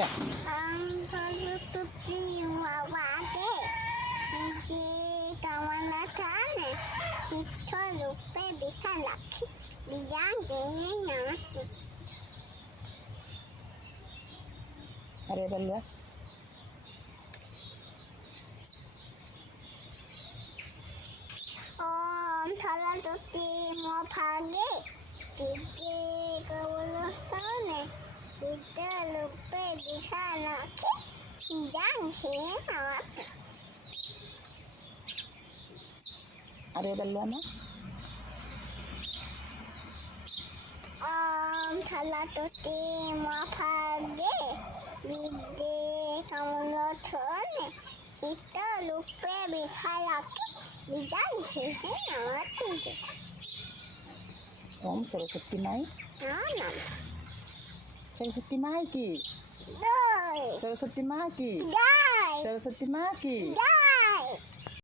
একটা Tutti guardate, di kawanatane, sito lupe bikalaki, bijange natu. আরে বলবা Om thala tutti mo phage, di kawanatane, sito lupe bikalaki, bijange natu. আরে বলবা না Om thala tutti mo phage, di kawanatane, sito lupe bikalaki, bijange natu. ওম সরস্বতী মাই Nana. Saraswati মাই কি Dai. Saraswati মা কি Dai. Saraswati মা কি Dai.